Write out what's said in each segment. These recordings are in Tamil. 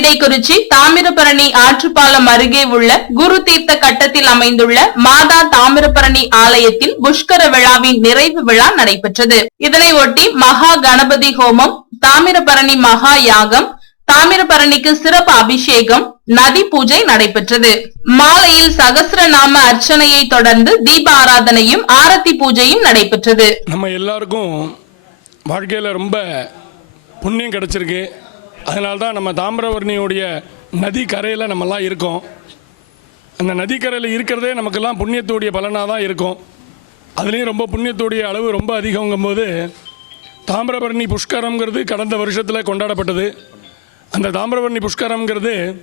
கல்லிடைக்குறிச்சி தாமிரபரணி ஆற்றுப்பாலம் அருகே உள்ள குரு தீர்த்த கட்டத்தில் அமைந்துள்ள மாதா தாமிரபரணி ஆலயத்தில் புஷ்கர விழாவின் நிறைவு விழா நடைபெற்றது. இதனை ஒட்டி மகா கணபதி ஹோமம் தாமிரபரணி மகா யாகம் தாமிரபரணிக்கு சிறப்பு அபிஷேகம் நதி பூஜை நடைபெற்றது. மாலையில் சகஸ்ரநாம அர்ச்சனையை தொடர்ந்து தீப ஆராதனையும் ஆரத்தி பூஜையும் நடைபெற்றது. நம்ம எல்லாருக்கும் வாழ்க்கையில ரொம்ப புண்ணியம் கிடைச்சிருக்கு. அதனால்தான் நம்ம தாமிரவர்ணியுடைய நதி கரையில் நம்மலாம் இருக்கோம். அந்த நதிக்கரையில் இருக்கிறதே நமக்கெல்லாம் புண்ணியத்துடைய பலனாக தான் இருக்கும். அதுலேயும் ரொம்ப புண்ணியத்துடைய அளவு ரொம்ப அதிகங்கும்போது தாமிரபரணி புஷ்கரம்ங்கிறது கடந்த வருஷத்தில் கொண்டாடப்பட்டது. அந்த தாமிரபரணி புஷ்கரம்ங்கிறது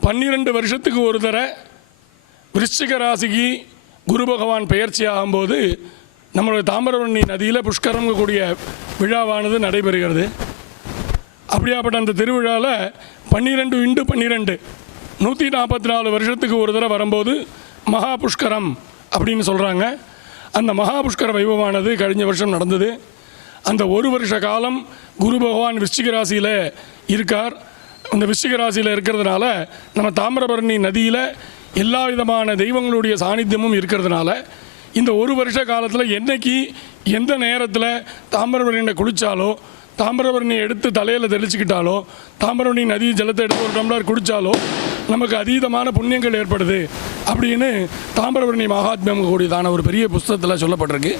பன்னிரெண்டு வருஷத்துக்கு ஒரு தடவை விருச்சிக ராசிக்கு குரு பகவான் பெயர்ச்சி ஆகும்போது நம்மளுடைய தாமிரபரணி நதியில் புஷ்கரங்க விழாவானது நடைபெறுகிறது. அப்படியாப்பட்ட அந்த திருவிழாவில் பன்னிரெண்டு இண்டு பன்னிரெண்டு. நூற்றி நாற்பத்தி நாலு வருஷத்துக்கு ஒரு தடவை வரும்போது மகா புஷ்கரம் அப்படின்னு சொல்கிறாங்க அந்த மகா புஷ்கர வைபவமானது கழிஞ்ச வருஷம் நடந்தது. அந்த ஒரு வருஷ காலம் குரு பகவான் விருச்சிக ராசியில் இருக்கார். அந்த விருச்சிக ராசியில் இருக்கிறதுனால நம்ம தாமிரபரணி நதியில் எல்லா விதமான தெய்வங்களுடைய சாநித்தியமும் இருக்கிறதுனால இந்த ஒரு வருஷ காலத்தில் என்னைக்கு எந்த நேரத்தில் தாமிரபரணியில் குளித்தாலோ தாமிரபரணி எடுத்து தலையில் தெளிச்சுக்கிட்டாலோ தாமிரபரணி நதி ஜலத்தை எடுத்து ஒரு டம்ளர் குடித்தாலோ நமக்கு அதீதமான புண்ணியங்கள் ஏற்படுது அப்படின்னு தாமிரபரணி மகாத்மியம் கூடியதான ஒரு பெரிய புஸ்தகத்தில் சொல்லப்பட்டிருக்கு.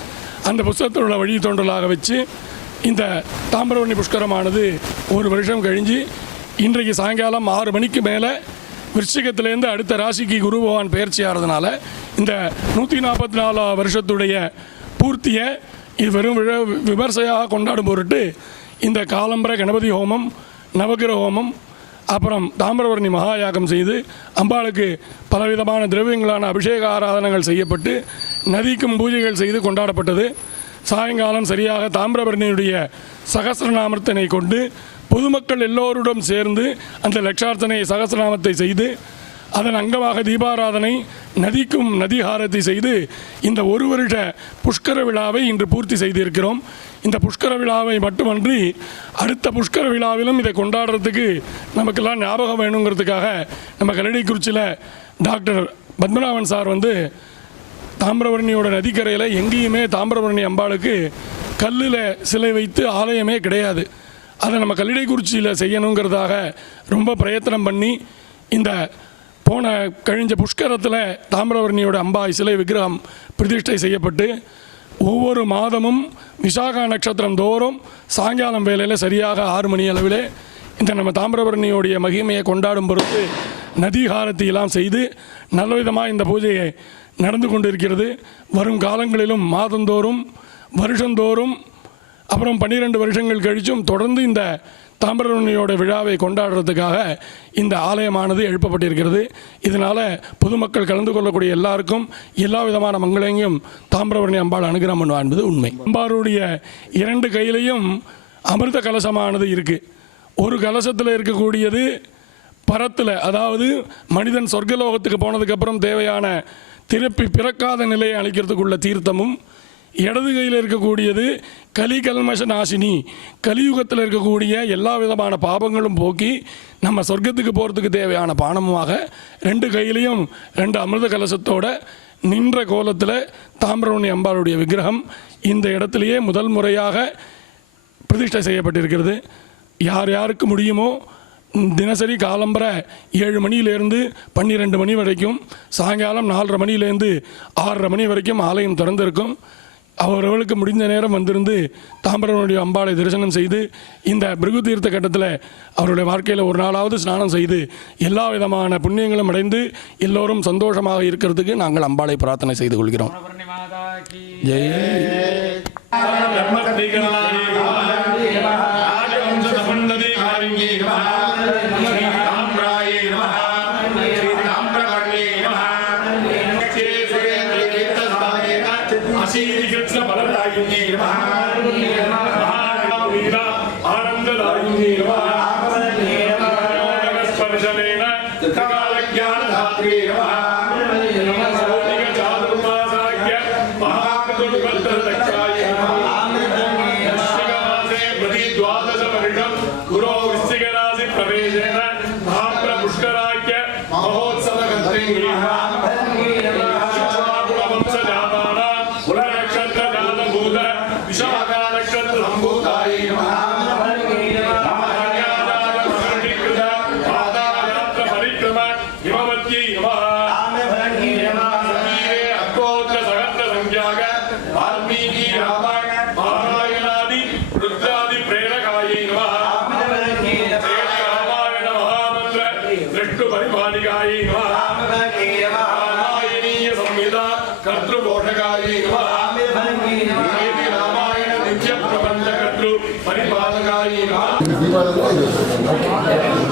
அந்த புஸ்தகத்தில் உள்ள வழி தோன்றலாக வச்சு இந்த தாமிரபரணி புஷ்கரமானது ஒரு வருஷம் கழிஞ்சு இன்றைக்கு சாயங்காலம் ஆறு மணிக்கு மேலே விருச்சிகத்திலேருந்து அடுத்த ராசிக்கு குரு பகவான் பயிற்சி ஆகிறதுனால இந்த நூற்றி நாற்பத்தி நாலு வருஷத்துடைய பூர்த்தியை இது வெறும் விமர்சையாக கொண்டாடும் பொருட்டு இந்த காலம்பர கணபதி ஹோமம் நவகிரக ஹோமம் அப்புறம் தாமிரபரணி மகாயாகம் செய்து அம்பாளுக்கு பலவிதமான திரவியங்களான அபிஷேக ஆராதனைகள் செய்யப்பட்டு நதிக்கும் பூஜைகள் செய்து கொண்டாடப்பட்டது. சாயங்காலம் சரியாக தாமிரபரணியுடைய சகசிரநாமத்தினை கொண்டு பொதுமக்கள் எல்லோருடன் சேர்ந்து அந்த லட்சார்த்தனை சகசிரநாமத்தை செய்து அதன் அங்கமாக தீபாராதனை நதிக்கும் நதிஹாரத்தை செய்து இந்த ஒரு வருட புஷ்கர விழாவை இன்று பூர்த்தி செய்திருக்கிறோம். இந்த புஷ்கர விழாவை மட்டுமன்றி அடுத்த புஷ்கர விழாவிலும் இதை கொண்டாடுறதுக்கு நமக்கெல்லாம் ஞாபகம் வேணுங்கிறதுக்காக நம்ம கல்லடிக்குறிச்சியில் டாக்டர் பத்மநாபன் சார் வந்து தாமிரபரணியோட நதிக்கரையில் எங்கேயுமே தாமிரபரணி அம்பாளுக்கு கல்லில் சிலை வைத்து ஆலயமே கிடையாது. அதை நம்ம கல்லிடைக்குறிச்சியில் செய்யணுங்கிறதாக ரொம்ப பிரயத்தனம் பண்ணி இந்த போன கழிஞ்ச புஷ்கரத்தில் தாமிரவர்ணியோட அம்பாய் சிலை விக்கிரகம் பிரதிஷ்டை செய்யப்பட்டு ஒவ்வொரு மாதமும் விசாகா நட்சத்திரம் தோறும் சாயங்காலம் வேலையில் சரியாக ஆறு மணி அளவிலே இந்த நம்ம தாமிரபரணியோடைய மகிமையை கொண்டாடும் பொருட்டு நதிகாரத்தை எல்லாம் செய்து நல்லவிதமாக இந்த பூஜையை நடந்து கொண்டிருக்கிறது. வரும் காலங்களிலும் மாதந்தோறும் வருஷந்தோறும் அப்புறம் பன்னிரெண்டு வருஷங்கள் கழிச்சும் தொடர்ந்து இந்த தாமிரபரணியோட விழாவை கொண்டாடுறதுக்காக இந்த ஆலயமானது எழுப்பப்பட்டிருக்கிறது. இதனால் பொதுமக்கள் கலந்து கொள்ளக்கூடிய எல்லாருக்கும் எல்லா விதமான மங்களங்களையும் தாமிரபரணி அம்பாள் அனுகிரகம் பண்ணுவா என்பது உண்மை. அம்பாருடைய இரண்டு கையிலையும் அமிர்த கலசமானது இருக்குது ஒரு கலசத்தில் இருக்கக்கூடியது பரத்தில் அதாவது மனிதன் சொர்க்கலோகத்துக்கு போனதுக்கப்புறம் தேவையான திருப்பி பிறக்காத நிலையை அளிக்கிறதுக்குள்ள தீர்த்தமும் இடது கையில் இருக்கக்கூடியது கலி கல்மஷ நாசினி. கலியுகத்தில் இருக்கக்கூடிய எல்லா விதமான பாபங்களும் போக்கி நம்ம சொர்க்கத்துக்கு போகிறதுக்கு தேவையான பானமுமாக ரெண்டு கையிலையும் ரெண்டு அமிர்த கலசத்தோட நின்ற கோலத்தில் தாமிரவணி அம்பாளுடைய விக்கிரகம் இந்த இடத்துலையே முதல் முறையாக பிரதிஷ்டை செய்யப்பட்டிருக்கிறது. யார் யாருக்கு முடியுமோ தினசரி காலம்பர ஏழு மணியிலேருந்து பன்னிரெண்டு மணி வரைக்கும் சாயங்காலம் நாலரை மணியிலேருந்து ஆறரை மணி வரைக்கும் ஆலயம் திறந்திருக்கும். அவரவர்களுக்கு முடிந்த நேரம் வந்திருந்து தாம்பரனுடைய அம்பாளை தரிசனம் செய்து இந்த பிருகு தீர்த்த கட்டத்தில் அவருடைய வாழ்க்கையில் ஒரு நாளாவது ஸ்நானம் செய்து எல்லா விதமான புண்ணியங்களும் அடைந்து எல்லோரும் சந்தோஷமாக இருக்கிறதுக்கு நாங்கள் அம்பாளை பிரார்த்தனை செய்து கொள்கிறோம். Jai. doğuda. Güzel war das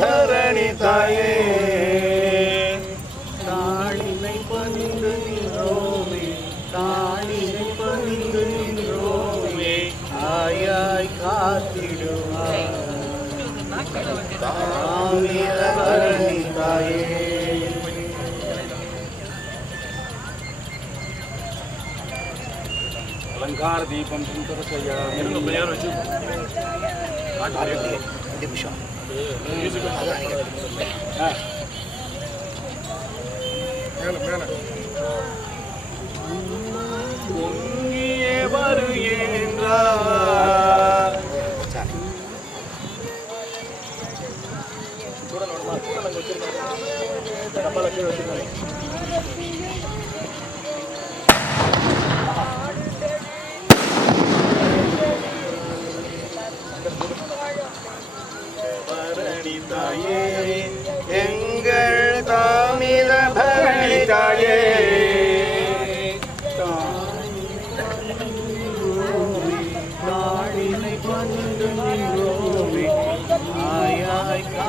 Bharani தாயே தாளினை பணிந்து நின்றோமே தாளினை பணிந்து நின்றோமே. ஆயாய் காத்திடுவாய் பரணி தாயே di Busho. Mana, mana?